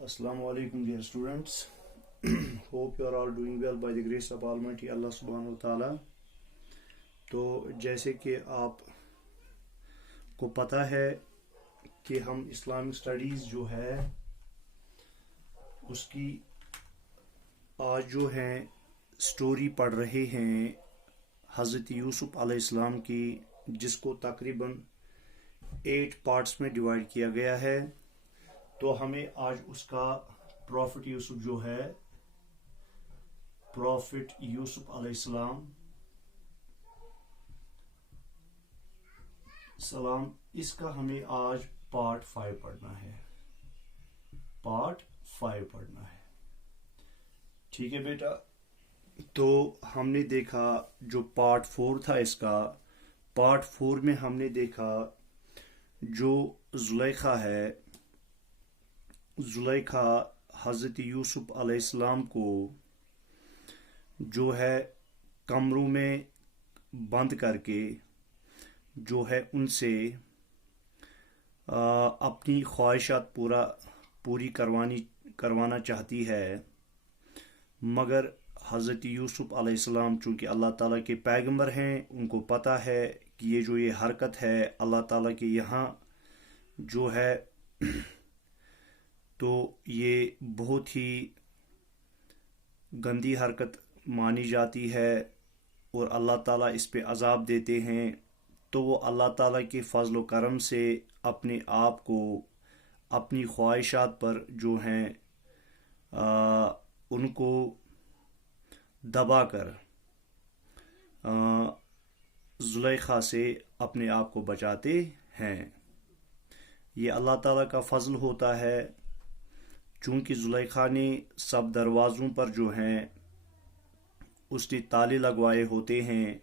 Assalamu alaikum dear students. Hope you are all doing well by the grace of Almighty Allah subhanahu wa ta'ala. تو جیسے کہ آپ کو پتہ ہے کہ ہم اسلامک سٹڈیز جو ہے اس کی آج جو ہیں سٹوری پڑھ رہے ہیں حضرت یوسف علیہ السلام کی، جس کو تقریباً 8 پارٹس میں ڈیوائڈ کیا گیا ہے. تو ہمیں آج اس کا پروفٹ یوسف جو ہے، پروفٹ یوسف علیہ السلام اس کا ہمیں آج پارٹ 5 پڑھنا ہے. پارٹ 5 پڑھنا ہے، ٹھیک ہے بیٹا. تو ہم نے دیکھا جو پارٹ 4 تھا اس کا، پارٹ 4 میں ہم نے دیکھا جو زلیخا ہے، زلیخا حضرت یوسف علیہ السلام کو جو ہے کمروں میں بند کر کے جو ہے ان سے اپنی خواہشات پوری کروانا چاہتی ہے. مگر حضرت یوسف علیہ السلام چونکہ اللہ تعالیٰ کے پیغمبر ہیں، ان کو پتہ ہے کہ یہ حرکت ہے اللہ تعالیٰ کے یہاں جو ہے تو یہ بہت ہی گندی حرکت مانی جاتی ہے اور اللہ تعالیٰ اس پہ عذاب دیتے ہیں. تو وہ اللہ تعالیٰ کے فضل و کرم سے اپنے آپ کو اپنی خواہشات پر جو ہیں ان کو دبا کر زلیخا سے اپنے آپ کو بچاتے ہیں. یہ اللہ تعالیٰ کا فضل ہوتا ہے. چونکہ زلیخا نے سب دروازوں پر جو ہیں اس نے تالے لگوائے ہوتے ہیں،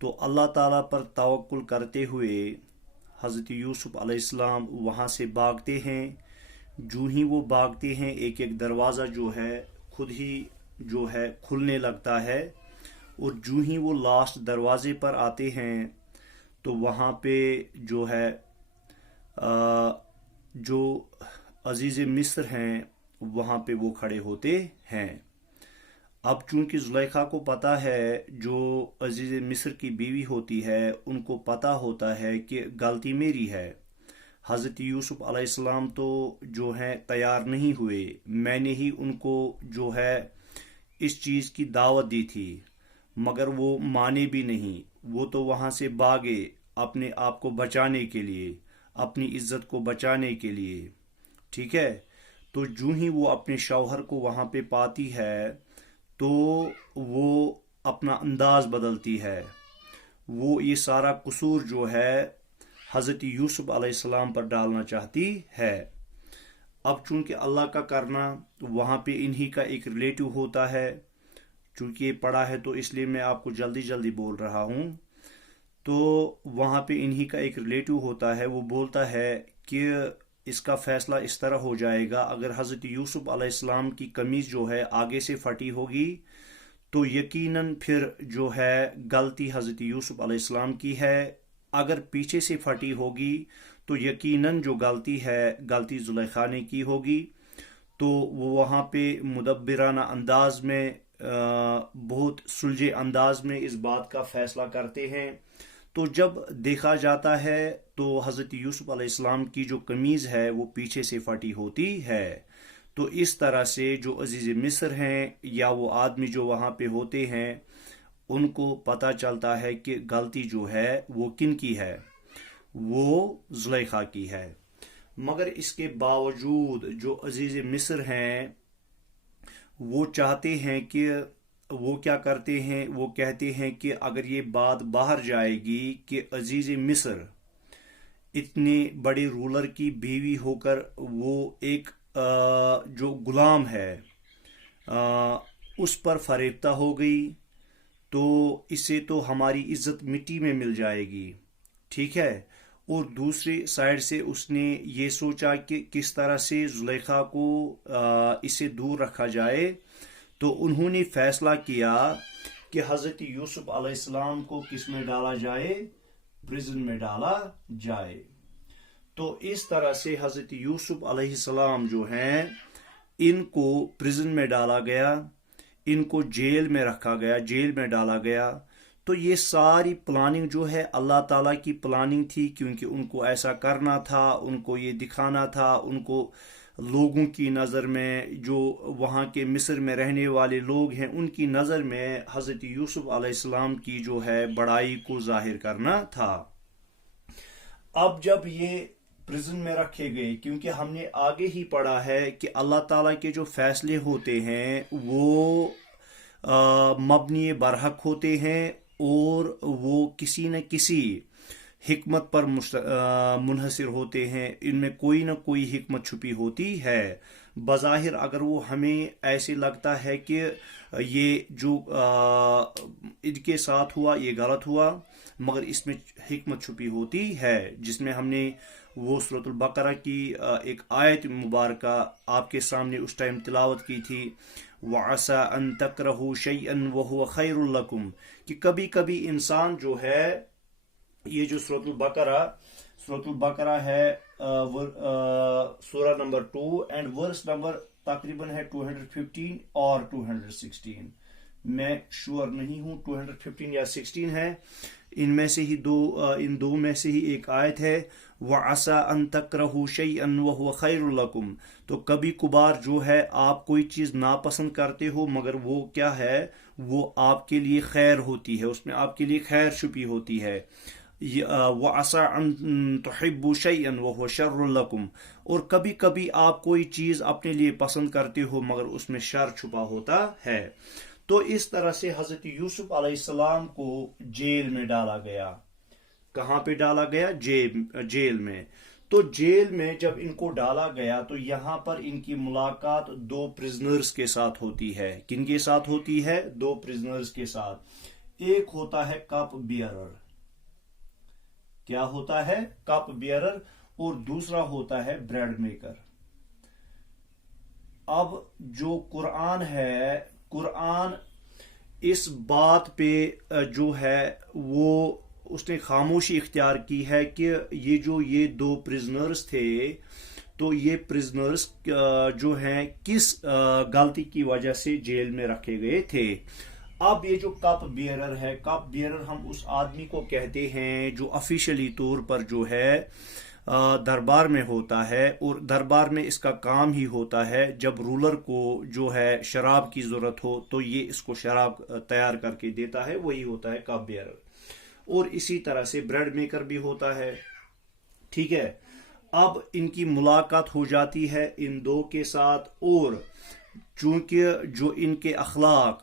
تو اللہ تعالیٰ پر توکل کرتے ہوئے حضرت یوسف علیہ السلام وہاں سے بھاگتے ہیں. جو ہی وہ بھاگتے ہیں ایک ایک دروازہ جو ہے خود ہی جو ہے کھلنے لگتا ہے، اور جو ہی وہ لاسٹ دروازے پر آتے ہیں تو وہاں پہ جو ہے جو عزیز مصر ہیں وہاں پہ وہ کھڑے ہوتے ہیں. اب چونکہ زلیخا کو پتہ ہے، جو عزیز مصر کی بیوی ہوتی ہے ان کو پتہ ہوتا ہے کہ غلطی میری ہے. حضرت یوسف علیہ السلام تو جو ہے تیار نہیں ہوئے، میں نے ہی ان کو جو ہے اس چیز کی دعوت دی تھی، مگر وہ مانے بھی نہیں. وہ تو وہاں سے بھاگے اپنے آپ کو بچانے کے لیے، اپنی عزت کو بچانے کے لیے، ٹھیک ہے. تو جو ہی وہ اپنے شوہر کو وہاں پہ پاتی ہے تو وہ اپنا انداز بدلتی ہے. وہ یہ سارا قصور جو ہے حضرت یوسف علیہ السلام پر ڈالنا چاہتی ہے. اب چونکہ اللہ کا کرنا وہاں پہ انہی کا ایک ریلیٹیو ہوتا ہے، چونکہ یہ پڑھا ہے تو اس لیے میں آپ کو جلدی بول رہا ہوں. تو وہاں پہ انہی کا ایک ریلیٹیو ہوتا ہے، وہ بولتا ہے کہ اس کا فیصلہ اس طرح ہو جائے گا، اگر حضرت یوسف علیہ السلام کی قمیض جو ہے آگے سے پھٹی ہوگی تو یقیناً پھر جو ہے غلطی حضرت یوسف علیہ السلام کی ہے. اگر پیچھے سے پھٹی ہوگی تو یقیناً جو غلطی زلیخا نے کی ہوگی. تو وہ وہاں پہ مدبرانہ انداز میں بہت سلجھے انداز میں اس بات کا فیصلہ کرتے ہیں. تو جب دیکھا جاتا ہے تو حضرت یوسف علیہ السلام کی جو قمیض ہے وہ پیچھے سے پھٹی ہوتی ہے. تو اس طرح سے جو عزیز مصر ہیں یا وہ آدمی جو وہاں پہ ہوتے ہیں ان کو پتہ چلتا ہے کہ غلطی جو ہے وہ کن کی ہے، وہ زلیخا کی ہے. مگر اس کے باوجود جو عزیز مصر ہیں وہ چاہتے ہیں کہ وہ کیا کرتے ہیں، وہ کہتے ہیں کہ اگر یہ بات باہر جائے گی کہ عزیز مصر اتنے بڑے رولر کی بیوی ہو کر وہ ایک جو غلام ہے اس پر فریفتہ ہو گئی، تو اسے تو ہماری عزت مٹی میں مل جائے گی، ٹھیک ہے. اور دوسری سائڈ سے اس نے یہ سوچا کہ کس طرح سے زلیخا کو اسے دور رکھا جائے. تو انہوں نے فیصلہ کیا کہ حضرت یوسف علیہ السلام کو کس میں ڈالا جائے، پریزن میں ڈالا جائے. تو اس طرح سے حضرت یوسف علیہ السلام جو ہیں ان کو پرزن میں ڈالا گیا، ان کو جیل میں رکھا گیا، جیل میں ڈالا گیا. تو یہ ساری پلاننگ جو ہے اللہ تعالیٰ کی پلاننگ تھی، کیونکہ ان کو ایسا کرنا تھا، ان کو یہ دکھانا تھا، ان کو لوگوں کی نظر میں، جو وہاں کے مصر میں رہنے والے لوگ ہیں ان کی نظر میں حضرت یوسف علیہ السلام کی جو ہے بڑائی کو ظاہر کرنا تھا. اب جب یہ پرزن میں رکھے گئے، کیونکہ ہم نے آگے ہی پڑھا ہے کہ اللہ تعالیٰ کے جو فیصلے ہوتے ہیں وہ مبنی برحق ہوتے ہیں اور وہ کسی نہ کسی حکمت پر منحصر ہوتے ہیں، ان میں کوئی نہ کوئی حکمت چھپی ہوتی ہے. بظاہر اگر وہ ہمیں ایسے لگتا ہے کہ یہ جو ان کے ساتھ ہوا یہ غلط ہوا، مگر اس میں حکمت چھپی ہوتی ہے، جس میں ہم نے وہ سورۃ البقرہ کی ایک آیت مبارکہ آپ کے سامنے اس ٹائم تلاوت کی تھی، وَعَسَىٰ أَن تَكْرَهُوا شَيْئًا وَهُوَ خَيْرٌ لَكُمْ، کہ کبھی کبھی انسان جو ہے، یہ جو سورۃ البقرہ ہے سورہ نمبر 2 اینڈ ورس نمبر تقریباً ہے 215 اور 216، میں شور نہیں ہوں 215 یا 16 ہے، ان میں سے ہی ان دو میں سے ہی ایک آیت ہے وَعَسَىٰ أَن تَكْرَهُوا شَيْئًا وَهُوَ خَيْرٌ لَكُمْ. تو کبھی کبھار جو ہے آپ کوئی چیز ناپسند کرتے ہو مگر وہ کیا ہے، وہ آپ کے لیے خیر ہوتی ہے، اس میں آپ کے لیے خیر چھپی ہوتی ہے. وَعَسَىٰ أَن تُحِبُّوا شَيْئًا وَهُوَ شَرٌّ لَكُمْ، اور کبھی کبھی آپ کوئی چیز اپنے لیے پسند کرتے ہو مگر اس میں شر چھپا ہوتا ہے. تو اس طرح سے حضرت یوسف علیہ السلام کو جیل میں ڈالا گیا. کہاں پہ ڈالا گیا؟ جیل میں. تو جیل میں جب ان کو ڈالا گیا تو یہاں پر ان کی ملاقات 2 پرزنرز کے ساتھ ہوتی ہے. کن کے ساتھ ہوتی ہے؟ 2 پرزنرز کے ساتھ. ایک ہوتا ہے کپ بیئرر. کیا ہوتا ہے؟ Cup bearer. اور دوسرا ہوتا ہے بریڈ میکر. اب جو قرآن ہے، قرآن اس بات پہ جو ہے وہ اس نے خاموشی اختیار کی ہے کہ یہ 2 پرزنرز تھے، تو یہ پرزنرز جو ہیں کس غلطی کی وجہ سے جیل میں رکھے گئے تھے. اب یہ جو کپ بیئرر ہے، کپ بیئرر ہم اس آدمی کو کہتے ہیں جو آفیشلی طور پر جو ہے دربار میں ہوتا ہے، اور دربار میں اس کا کام ہی ہوتا ہے جب رولر کو جو ہے شراب کی ضرورت ہو تو یہ اس کو شراب تیار کر کے دیتا ہے، وہی ہوتا ہے کپ بیئرر. اور اسی طرح سے بریڈ میکر بھی ہوتا ہے. ٹھیک ہے. اب ان کی ملاقات ہو جاتی ہے ان 2 کے ساتھ، اور چونکہ جو ان کے اخلاق،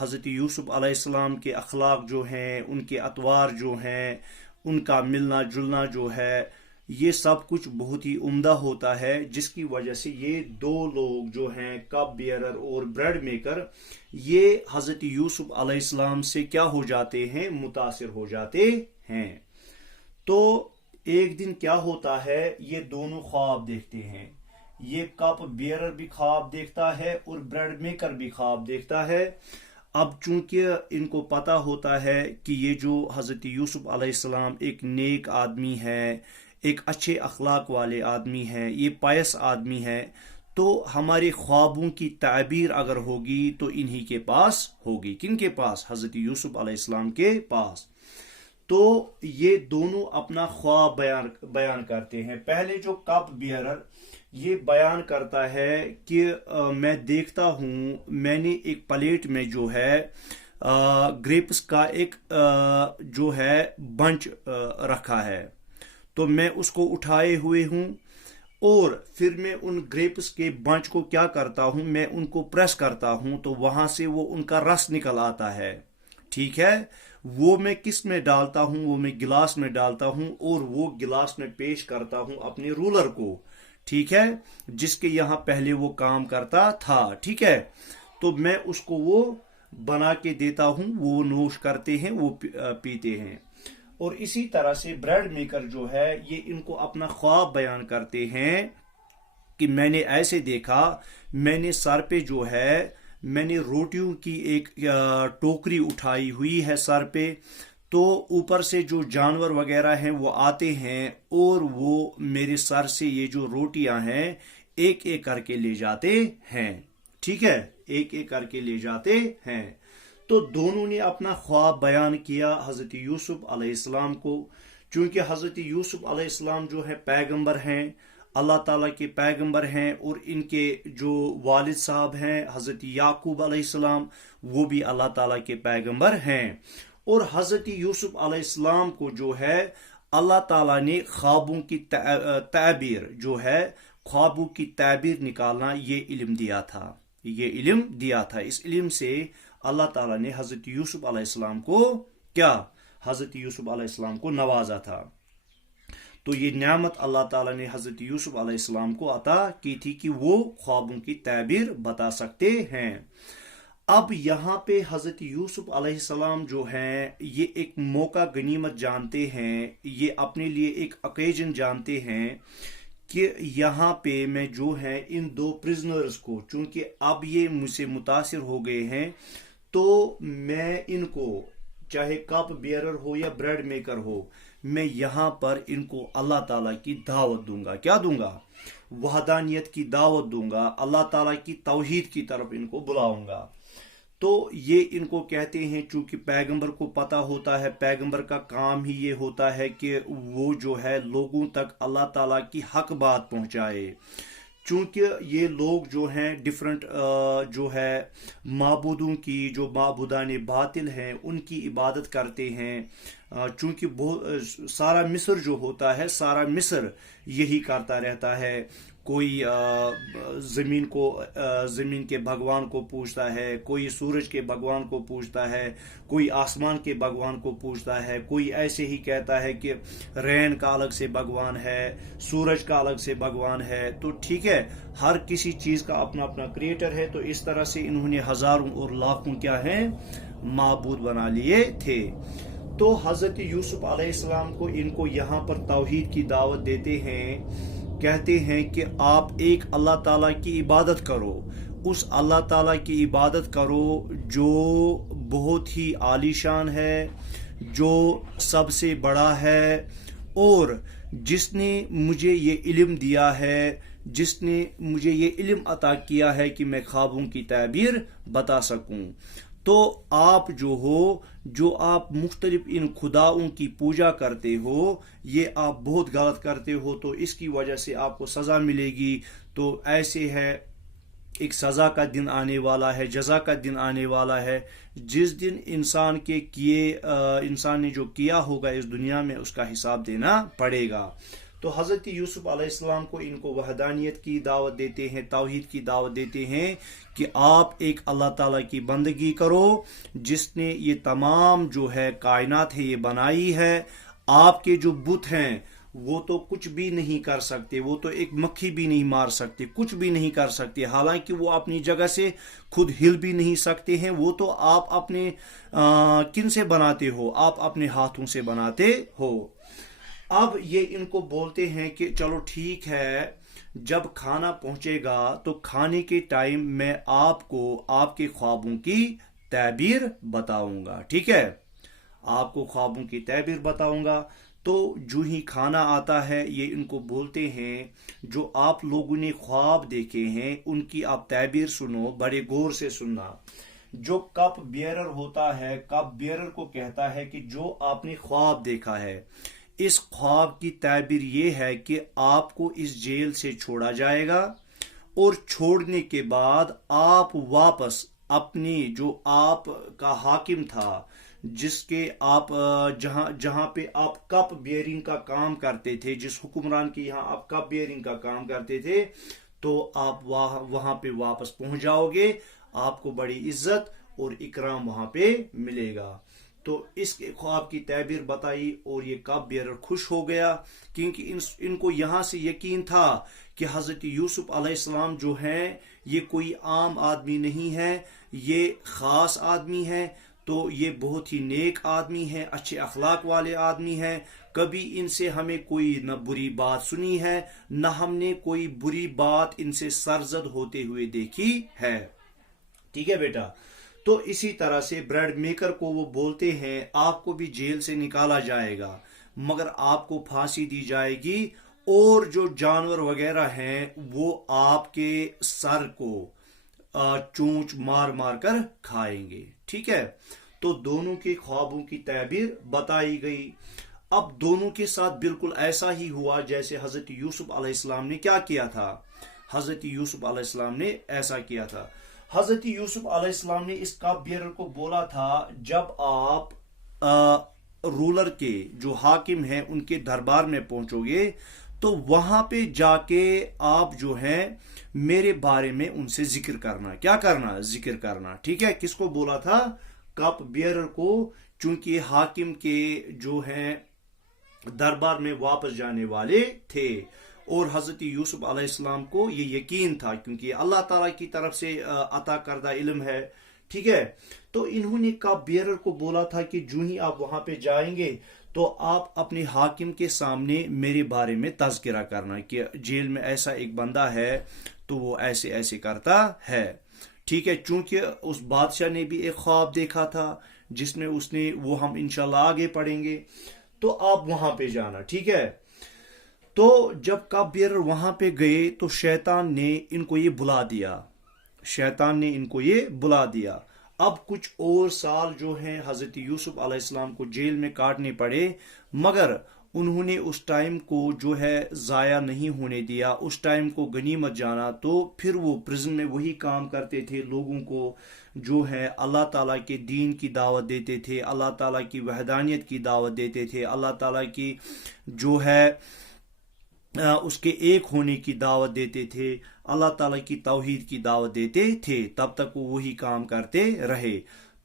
حضرت یوسف علیہ السلام کے اخلاق جو ہیں، ان کے اطوار جو ہیں، ان کا ملنا جلنا جو ہے، یہ سب کچھ بہت ہی عمدہ ہوتا ہے، جس کی وجہ سے یہ 2 لوگ جو ہیں کپ بیئرر اور بریڈ میکر، یہ حضرت یوسف علیہ السلام سے کیا ہو جاتے ہیں؟ متاثر ہو جاتے ہیں. تو ایک دن کیا ہوتا ہے، یہ دونوں خواب دیکھتے ہیں. یہ کپ بیئرر بھی خواب دیکھتا ہے اور بریڈ میکر بھی خواب دیکھتا ہے. اب چونکہ ان کو پتا ہوتا ہے کہ یہ جو حضرت یوسف علیہ السلام ایک نیک آدمی ہے، ایک اچھے اخلاق والے آدمی ہیں، یہ پائس آدمی ہے، تو ہمارے خوابوں کی تعبیر اگر ہوگی تو انہی کے پاس ہوگی. کن کے پاس؟ حضرت یوسف علیہ السلام کے پاس. تو یہ دونوں اپنا خواب بیان کرتے ہیں. پہلے جو کپ بیئرر یہ بیان کرتا ہے کہ میں دیکھتا ہوں، میں نے ایک پلیٹ میں جو ہے گریپس کا ایک جو ہے بنچ رکھا ہے، تو میں اس کو اٹھائے ہوئے ہوں، اور پھر میں ان گریپس کے بنچ کو کیا کرتا ہوں، میں ان کو پریس کرتا ہوں تو وہاں سے وہ ان کا رس نکل آتا ہے. ٹھیک ہے. وہ میں کس میں ڈالتا ہوں؟ وہ میں گلاس میں ڈالتا ہوں، اور وہ گلاس میں پیش کرتا ہوں اپنے رولر کو. ٹھیک ہے. جس کے یہاں پہلے وہ کام کرتا تھا. ٹھیک ہے. تو میں اس کو وہ بنا کے دیتا ہوں، وہ نوش کرتے ہیں، وہ پیتے ہیں. اور اسی طرح سے بریڈ میکر جو ہے یہ ان کو اپنا خواب بیان کرتے ہیں کہ میں نے ایسے دیکھا، میں نے سر پہ جو ہے، میں نے روٹیوں کی ایک ٹوکری اٹھائی ہوئی ہے سر پہ، تو اوپر سے جو جانور وغیرہ ہیں وہ آتے ہیں اور وہ میرے سر سے یہ جو روٹیاں ہیں ایک ایک کر کے لے جاتے ہیں. ٹھیک ہے, ایک ایک کر کے لے جاتے ہیں. تو دونوں نے اپنا خواب بیان کیا حضرت یوسف علیہ السلام کو. چونکہ حضرت یوسف علیہ السلام جو ہے پیغمبر ہیں, اللہ تعالیٰ کے پیغمبر ہیں, اور ان کے جو والد صاحب ہیں حضرت یعقوب علیہ السلام وہ بھی اللہ تعالیٰ کے پیغمبر ہیں. اور حضرت یوسف علیہ السلام کو جو ہے اللہ تعالیٰ نے خوابوں کی تعبیر جو ہے خوابوں کی تعبیر نکالنا یہ علم دیا تھا. یہ علم دیا تھا. اس علم سے اللہ تعالیٰ نے حضرت یوسف علیہ السلام کو کیا حضرت یوسف علیہ السلام کو نوازا تھا. تو یہ نعمت اللہ تعالیٰ نے حضرت یوسف علیہ السلام کو عطا کی تھی کہ وہ خوابوں کی تعبیر بتا سکتے ہیں. اب یہاں پہ حضرت یوسف علیہ السلام جو ہیں یہ ایک موقع غنیمت جانتے ہیں, یہ اپنے لیے ایک اوکیزن جانتے ہیں کہ یہاں پہ میں جو ہے ان دو پرزنرز کو, چونکہ اب یہ مجھ سے متاثر ہو گئے ہیں, تو میں ان کو چاہے کپ بیئرر ہو یا بریڈ میکر ہو, میں یہاں پر ان کو اللہ تعالیٰ کی دعوت دوں گا. کیا دوں گا؟ وحدانیت کی دعوت دوں گا, اللہ تعالیٰ کی توحید کی طرف ان کو بلاؤں گا. تو یہ ان کو کہتے ہیں, چونکہ پیغمبر کو پتہ ہوتا ہے, پیغمبر کا کام ہی یہ ہوتا ہے کہ وہ جو ہے لوگوں تک اللہ تعالیٰ کی حق بات پہنچائے. چونکہ یہ لوگ جو ہیں ڈیفرنٹ جو ہے معبودوں کی, جو معبودان باطل ہیں ان کی عبادت کرتے ہیں. چونکہ بہت سارا مصر جو ہوتا ہے, سارا مصر یہی کرتا رہتا ہے. کوئی زمین کے بھگوان کو پوجتا ہے, کوئی سورج کے بھگوان کو پوجتا ہے, کوئی آسمان کے بھگوان کو پوجتا ہے, کوئی ایسے ہی کہتا ہے کہ رین کا الگ سے بھگوان ہے, سورج کا الگ سے بھگوان ہے. تو ٹھیک ہے, ہر کسی چیز کا اپنا اپنا کریٹر ہے. تو اس طرح سے انہوں نے ہزاروں اور لاکھوں کیا ہیں معبود بنا لیے تھے. تو حضرت یوسف علیہ السلام کو ان کو یہاں پر توحید کی دعوت دیتے ہیں, کہتے ہیں کہ آپ ایک اللہ تعالیٰ کی عبادت کرو, اس اللہ تعالیٰ کی عبادت کرو جو بہت ہی عالی شان ہے, جو سب سے بڑا ہے, اور جس نے مجھے یہ علم دیا ہے, جس نے مجھے یہ علم عطا کیا ہے کہ میں خوابوں کی تعبیر بتا سکوں. تو آپ جو ہو, جو آپ مختلف ان خداؤں کی پوجا کرتے ہو, یہ آپ بہت غلط کرتے ہو, تو اس کی وجہ سے آپ کو سزا ملے گی. تو ایسے ہے, ایک سزا کا دن آنے والا ہے, جزا کا دن آنے والا ہے, جس دن انسان نے جو کیا ہوگا اس دنیا میں اس کا حساب دینا پڑے گا. تو حضرت یوسف علیہ السلام کو ان کو وحدانیت کی دعوت دیتے ہیں, توحید کی دعوت دیتے ہیں کہ آپ ایک اللہ تعالیٰ کی بندگی کرو جس نے یہ تمام جو ہے کائنات ہے یہ بنائی ہے. آپ کے جو بت ہیں وہ تو کچھ بھی نہیں کر سکتے, وہ تو ایک مکھی بھی نہیں مار سکتے, کچھ بھی نہیں کر سکتے, حالانکہ وہ اپنی جگہ سے خود ہل بھی نہیں سکتے ہیں. وہ تو آپ اپنے کن سے بناتے ہو؟ آپ اپنے ہاتھوں سے بناتے ہو. اب یہ ان کو بولتے ہیں کہ چلو ٹھیک ہے, جب کھانا پہنچے گا تو کھانے کے ٹائم میں آپ کو آپ کے خوابوں کی تعبیر بتاؤں گا. ٹھیک ہے, آپ کو خوابوں کی تعبیر بتاؤں گا. تو جو ہی کھانا آتا ہے یہ ان کو بولتے ہیں جو آپ لوگوں نے خواب دیکھے ہیں ان کی آپ تعبیر سنو, بڑے غور سے سننا. جو کپ بیئرر ہوتا ہے, کپ بیئرر کو کہتا ہے کہ جو آپ نے خواب دیکھا ہے, اس خواب کی تعبیر یہ ہے کہ آپ کو اس جیل سے چھوڑا جائے گا, اور چھوڑنے کے بعد آپ واپس اپنی جو آپ کا حاکم تھا, جس کے آپ جہاں پہ آپ کپ بیئرنگ کا کام کرتے تھے, جس حکمران کے یہاں آپ کپ بیئرنگ کا کام کرتے تھے, تو آپ وہاں پہ واپس پہنچ جاؤ گے. آپ کو بڑی عزت اور اکرام وہاں پہ ملے گا. تو اس کے خواب کی تعبیر بتائی اور یہ کپ بیئرر خوش ہو گیا, کیونکہ ان کو یہاں سے یقین تھا کہ حضرت یوسف علیہ السلام جو ہیں یہ کوئی عام آدمی نہیں ہے, یہ خاص آدمی ہے. تو یہ بہت ہی نیک آدمی ہے, اچھے اخلاق والے آدمی ہیں. کبھی ان سے ہمیں کوئی نہ بری بات سنی ہے, نہ ہم نے کوئی بری بات ان سے سرزد ہوتے ہوئے دیکھی ہے. ٹھیک ہے بیٹا. تو اسی طرح سے بریڈ میکر کو وہ بولتے ہیں آپ کو بھی جیل سے نکالا جائے گا مگر آپ کو پھانسی دی جائے گی اور جو جانور وغیرہ ہیں وہ آپ کے سر کو چونچ مار مار کر کھائیں گے. ٹھیک ہے، تو دونوں کے خوابوں کی تعبیر بتائی گئی. اب دونوں کے ساتھ بالکل ایسا ہی ہوا جیسے حضرت یوسف علیہ السلام نے کیا کیا تھا. حضرت یوسف علیہ السلام نے ایسا کیا تھا. حضرت یوسف علیہ السلام نے اس کپ بیئرر کو بولا تھا جب آپ رولر کے جو حاکم ہیں ان کے دربار میں پہنچو گے تو وہاں پہ جا کے آپ جو ہیں میرے بارے میں ان سے ذکر کرنا. کیا کرنا؟ ذکر کرنا. ٹھیک ہے، کس کو بولا تھا؟ کپ بیئرر کو، چونکہ حاکم کے جو ہیں دربار میں واپس جانے والے تھے. اور حضرت یوسف علیہ السلام کو یہ یقین تھا کیونکہ اللہ تعالیٰ کی طرف سے عطا کردہ علم ہے. ٹھیک ہے، تو انہوں نے کپ بیئرر کو بولا تھا کہ جو ہی آپ وہاں پہ جائیں گے تو آپ اپنے حاکم کے سامنے میرے بارے میں تذکرہ کرنا کہ جیل میں ایسا ایک بندہ ہے تو وہ ایسے ایسے کرتا ہے. ٹھیک ہے، چونکہ اس بادشاہ نے بھی ایک خواب دیکھا تھا جس میں اس نے، وہ ہم انشاءاللہ آگے پڑھیں گے، تو آپ وہاں پہ جانا. ٹھیک ہے، تو جب کپ بیئرر وہاں پہ گئے تو شیطان نے ان کو یہ بلا دیا. شیطان نے ان کو یہ بلا دیا. اب کچھ اور سال جو ہیں حضرت یوسف علیہ السلام کو جیل میں کاٹنے پڑے مگر انہوں نے اس ٹائم کو جو ہے ضائع نہیں ہونے دیا، اس ٹائم کو غنیمت جانا. تو پھر وہ پرزن میں وہی کام کرتے تھے، لوگوں کو جو ہے اللہ تعالیٰ کے دین کی دعوت دیتے تھے، اللہ تعالیٰ کی وحدانیت کی دعوت دیتے تھے، اللہ تعالیٰ کی جو ہے اس کے ایک ہونے کی دعوت دیتے تھے، اللہ تعالیٰ کی توحید کی دعوت دیتے تھے. تب تک وہ وہی کام کرتے رہے.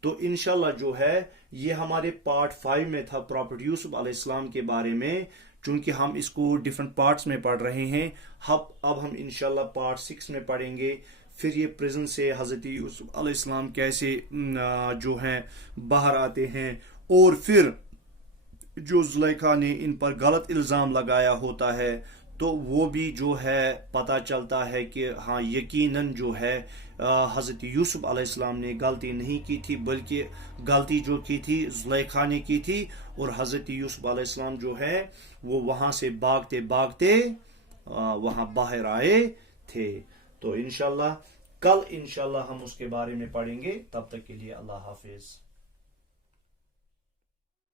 تو انشاءاللہ جو ہے یہ ہمارے پارٹ 5 میں تھا پراپھٹ یوسف علیہ السلام کے بارے میں. چونکہ ہم اس کو ڈیفرنٹ پارٹس میں پڑھ رہے ہیں، اب ہم انشاءاللہ پارٹ 6 میں پڑھیں گے. پھر یہ پرزن سے حضرت یوسف علیہ السلام کیسے جو ہیں باہر آتے ہیں، اور پھر جو زلیخا نے ان پر غلط الزام لگایا ہوتا ہے تو وہ بھی جو ہے پتہ چلتا ہے کہ ہاں یقیناً جو ہے حضرت یوسف علیہ السلام نے غلطی نہیں کی تھی بلکہ غلطی جو کی تھی زلیخا نے کی تھی، اور حضرت یوسف علیہ السلام جو ہے وہ وہاں سے بھاگتے بھاگتے وہاں باہر آئے تھے. تو انشاءاللہ کل انشاءاللہ ہم اس کے بارے میں پڑھیں گے. تب تک کے لیے اللہ حافظ.